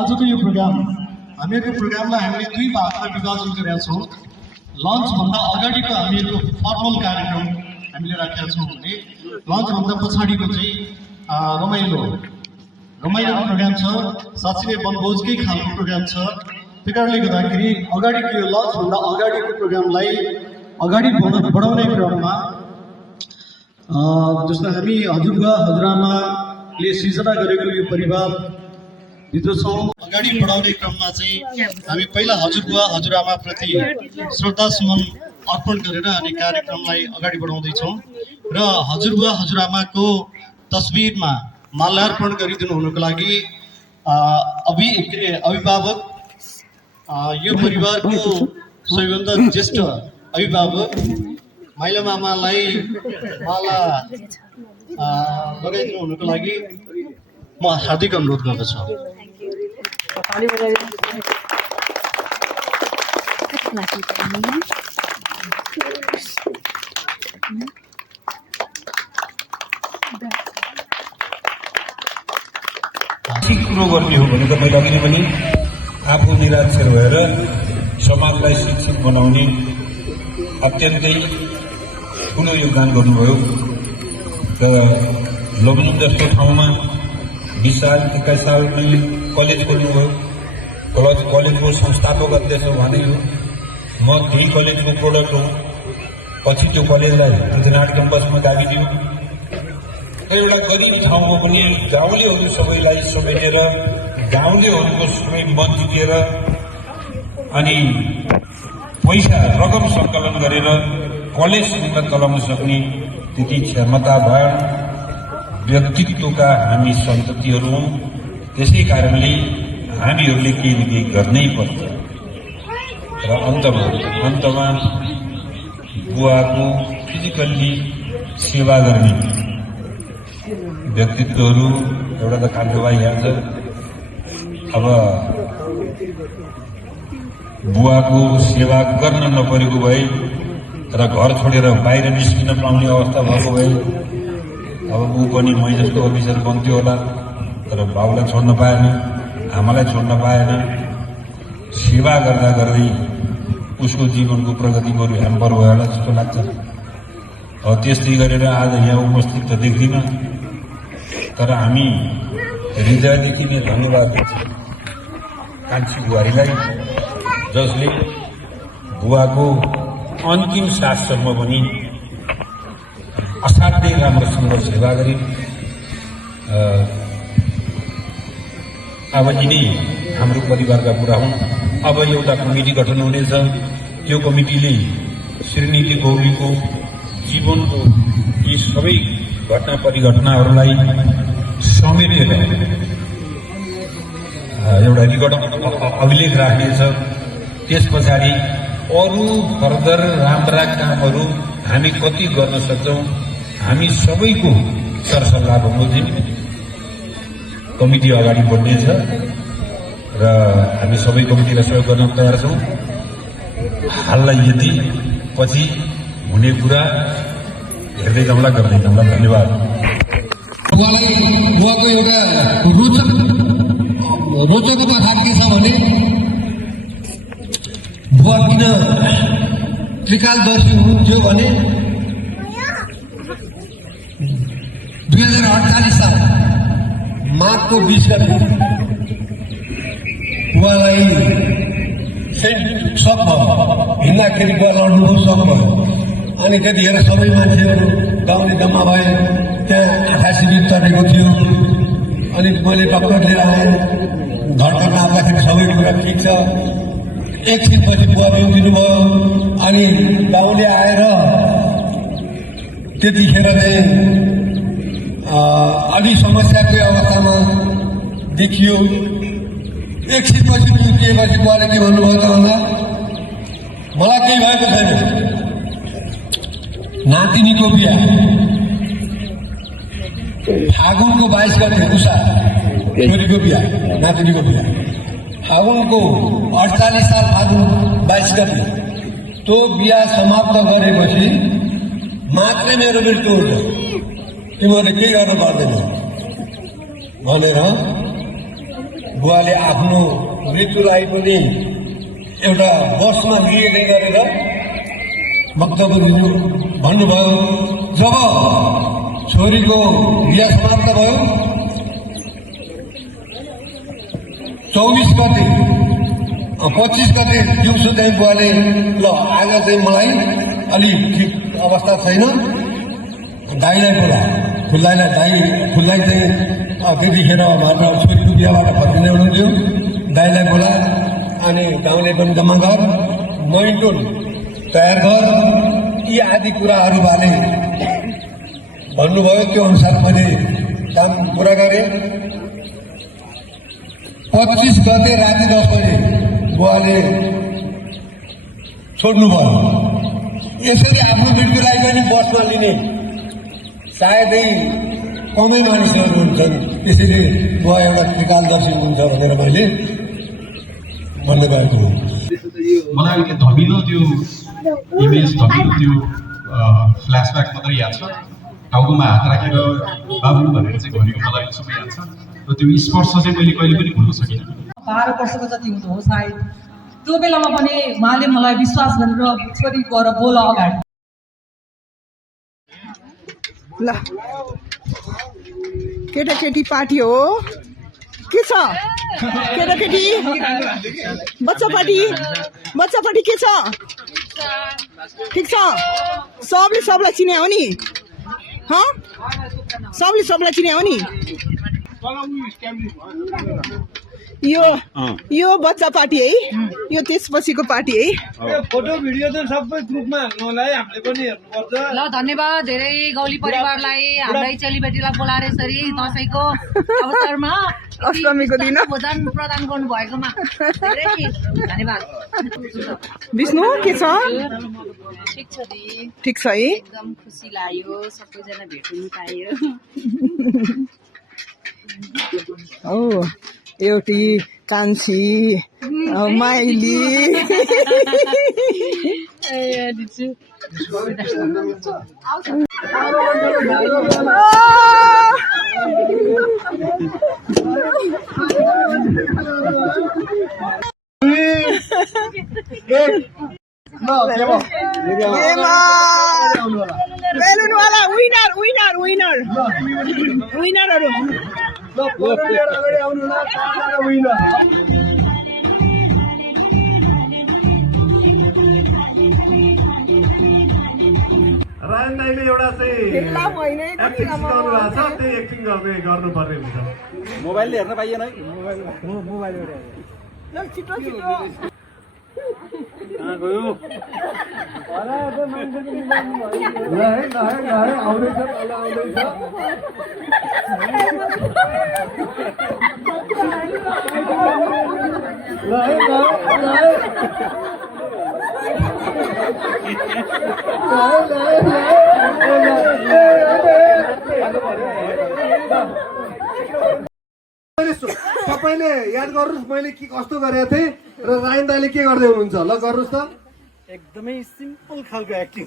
आजको यो प्रोग्राम हामीहरूको प्रोग्रामलाई हामीले दुई भागमा विभाजन गरेका छौँ। लन्चभन्दा अगाडिको हामीहरूको फर्मल कार्यक्रम हामीले राखेका छौँ भने लन्चभन्दा पछाडिको चाहिँ रमाइलो प्रोग्राम छ, साँच्चै नै वनभोजकै खालको प्रोग्राम छ। त्यही कारणले गर्दाखेरि अगाडिको यो लन्चभन्दा अगाडिको प्रोग्रामलाई अगाडि बढाउने क्रममा जस्तो हामी हजुरबा हजुरआमाले सिर्जना गरेको यो परिवार भित्र छौँ। अगाडि बढाउने क्रममा चाहिँ हामी पहिला हजुरबुवा हजुरआमाप्रति श्रद्धासुमन अर्पण गरेर अनि कार्यक्रमलाई अगाडि बढाउँदैछौँ र हजुरबुवा हजुरआमाको तस्बिरमा माल्यार्पण गरिदिनु हुनुको लागि अभिभावक यो परिवारको सबैभन्दा ज्येष्ठ अभिभावक माइला मामालाई माला लगाइदिनु हुनुको लागि म हार्दिक अनुरोध गर्दछु। कुरो गर्ने हो भने त मैले अघि नै पनि आफू निरक्षर भएर समाजलाई शिक्षित बनाउने अत्यन्तै ठुलो योगदान गर्नुभयो र लग्न जस्तो ठाउँमा 20 साल 21 सालमै कलेज खोल्नुभयो। कलेजको संस्थापक अध्यक्ष भने हो। म त्यही कलेजको प्रोडक्ट हो। पछि त्यो कलेजलाई पृथ्वीनाथ क्याम्पसमा गाभिदियो। एउटा गरिब ठाउँमा पनि गाउँलेहरू सबैलाई समेटेर गाउँलेहरूको सबै मन जितेर अनि पैसा रकम सङ्कलन गरेर कलेजसम्म चलाउन सक्ने त्यति क्षमता भए व्यक्तित्वका हामी सन्ततिहरू हौँ। त्यसै कारणले हामीहरूले केही न केही गर्नै पर्छ र अन्तमा बुवाको फिजिकल्ली सेवा गर्ने व्यक्तित्वहरू एउटा त कान्छो भाइ हाल्छ। अब बुवाको सेवा गर्न नपरेको भए र घर छोडेर बाहिर निस्किन पाउने अवस्था भएको भए अब ऊ पनि मै जस्तो अफिसर बन्थ्यो होला, तर बाउलाई छोड्न पाएन, आमालाई छोड्न पाएन। सेवा गर्दा गर्दै उसको जीवनको प्रगति बरु ह्याम्पर भयो होला जस्तो लाग्छ। अब त्यस्तै गरेर आज यहाँ उपस्थित त देख्दिनँ, तर हामी हृदयदेखि नै धन्यवाद दिन्छौँ कान्छी बुहारीलाई, जसले बुवाको अन्तिम साससम्म पनि असाध्यै राम्रोसँग सेवा गरे। अब यिनै हाम्रो परिवारका कुरा हुन्। अब एउटा कमिटी गठन हुनेछ। त्यो कमिटीले श्रीनिधि गौरीको जीवनको यी सबै घटना परिघटनाहरूलाई समेटेर एउटा रिकर्ड अभिलेख राख्नेछ। त्यस पछाडि अरू फर्दर राम्रा कामहरू हामी कति गर्न सक्छौँ हामी सबैको सरसल्लाह बमोजिम कमिटी अगाडि बढ्नेछ र हामी सबै कमिटीलाई सहयोग गर्न तयार छौँ। हाललाई यति पछि हुने कुरा हेर्दै जाउँला गर्दै जाउँला। धन्यवाद। बुवाको एउटा रोचकता के छ भने बुवा किन त्रिकालदर्शी हुनुहुन्थ्यो भने 2048 साल माघको 20 गते बुवालाई सब भयो, हिँड्दाखेरि बुवा लड्नुभयो, सब भयो। अनि त्यतिखेर सबै मान्छेहरू गाउँले जम्मा भए, त्यहाँ आँखा शिविर चढेको थियो। अनि मैले डक्टर लिएर आएँ, धड्कन नाप्दाखेरि सबै कुरा ठिक छ। एकछिनपछि बुवा बिउजिनु भयो। अनि गाउँले आएर त्यतिखेर चाहिँ अलि समस्याकै अवस्थामा देखियो। एकछिनपछि बिउजिएपछि बुवाले के भन्नुभयो त भन्दा मलाई केही भएको छैन, नातिनीको बिहा फागुनको 22 गते उषा छोरीको बिहा, नातिनीको बिहा फागुनको 48 साल फागुन 22 गते त्यो बिहा समाप्त गरेपछि मात्रै मेरो मृत्यु हुन्छ, तिमीहरूले केही गर्नु पर्दैन भनेर बुवाले आफ्नो मृत्युलाई पनि एउटा बसमा लिएकै गरेर वक्तव्य भन्नुभयो। जब छोरीको बिहा समाप्त भयो 24 गते 25 गते दिउँसो चाहिँ बुवाले ल आज चाहिँ मलाई अलि ठिक अवस्था छैन, दाइलाई बोला, फुल्लाई चाहिँ त्यतिखेर घरमा छोरीको बिहाबाट फर्किने हुनुहुन्थ्यो। दाइलाई बोला अनि गाउँले पनि जम्मा गर, मैटुन तयार गर, यी आदि कुराहरूबारे भन्नुभयो। त्यो अनुसार मैले काम पुरा गरेँ। 25 गते राति 10 बजे बुवाले छोड्नुभयो। यसरी आफ्नो मृत्युलाई पनि बसमा लिने सायदै कमै मानिसहरू हुन्छन्, त्यसैले बुवा एउटा त्रिकालदर्शी हुन्छ भनेर मैले भन्ने गएको हो। मलाई अहिले धमिलो त्यो इमेज, धमिलो त्यो फ्ल्यासब्याक मात्रै याद छ। टाउकोमा हात राखेर बाबु भनेर चाहिँ भनेको मलाई सबै याद छ, र त्यो स्पर्श चाहिँ मैले कहिले पनि भुल्न सकिनँ। 12 वर्षको जति हुनु हो सायद, त्यो बेलामा पनि उहाँले मलाई विश्वास गरेर छोरी गएर बोल अगाडि। ल केटाकेटी पार्टी हो के छ? केटाकेटी बच्चा पार्टी के छ? ठिक छ? सबले सबलाई चिने हो नि? सबले सबलाई चिने हो नि? यो बच्चा पार्टी है, यो त्यसपछिको पार्टी है। फोटो भिडियो त सबै ग्रुपमा हाल्नु होला है, हामीले पनि हेर्नुपर्छ। ल धन्यवाद धेरै गौली परिवारलाई हाम्रै चेलीबेटीलाई बोलाएर यसरी दसैँको अवसरमा अष्टमीको दिन भोजन प्रदान गर्नु भएकोमा धेरै धन्यवाद। विष्णु के छ? ठिक छ दी, ठिक छ है? एकदम खुसी लाग्यो, सबैजना भेट्नु पायो। औ एउटी कान्छी माइली बेलुन वाला विनरहरू रायन दाइले एउटा चाहिँ एक्टिङ गर्नुभएको छ, त्यही एक्टिङ गर्नुपर्ने हुन्छ। मोबाइलले हेर्न पाइएन है? मोबाइल छिटो कहाँ गयो? तपाईँले याद गर्नुहोस् मैले के कस्तो गरेको थिएँ र रायन दाइले के गर्दै हुनुहुन्छ। ल गर्नुहोस् त। एकदमै सिम्पल खालको एक्टिङ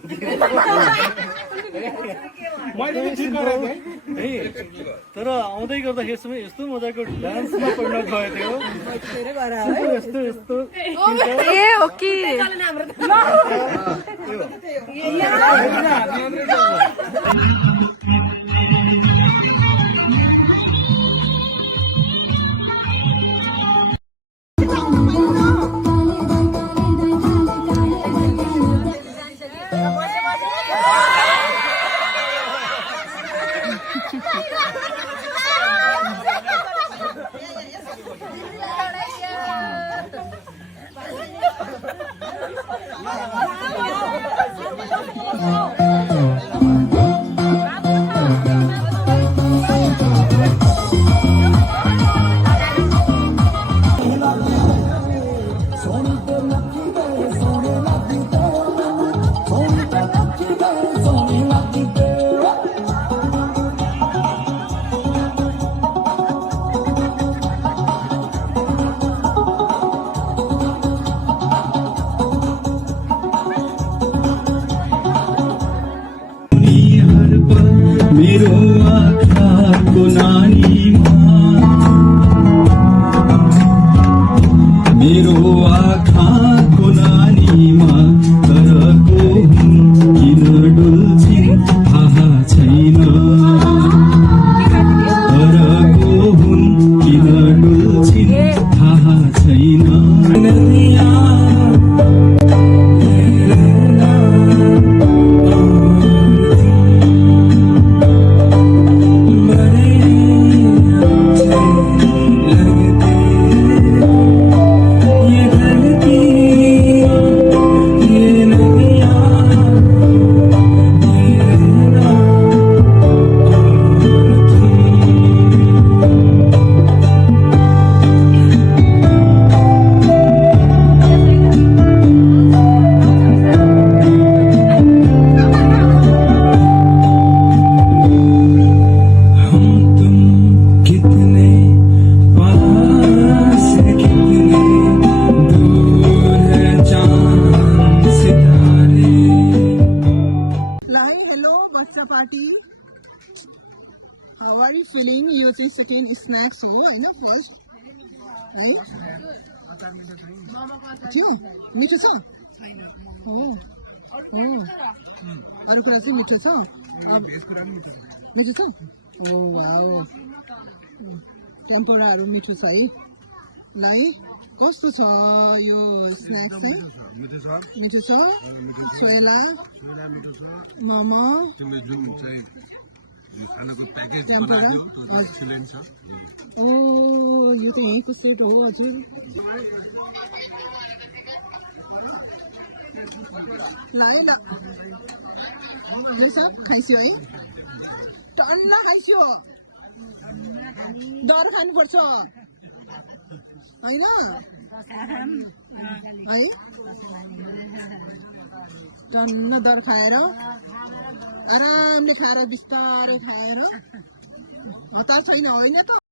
मैले पनि ठिक गरेको थिएँ तर आउँदै गर्दाखेरि समय यस्तो मजाको डान्समा परिणत भएको थियो। यस्तो ए ओके स्न्याक्स हो होइन फ्रेस है थियो मिठो छ हो हो अरू कुरा चाहिँ मिठो छ मिठो छ ओ वाउ टेम्पोराहरू मिठो छ है ल है कस्तो छ यो स्न्याक्स चाहिँ मिठो छ सोयला मोमो टेम्पोरा ओ यो त यहीँको सेट हो हजुर ल है ल खाइस्यो है टन्न खाइस्यो दर खानुपर्छ होइन है टन्न दर खाएर आरामले खाएर बिस्तारै खाएर हतार छैन होइन त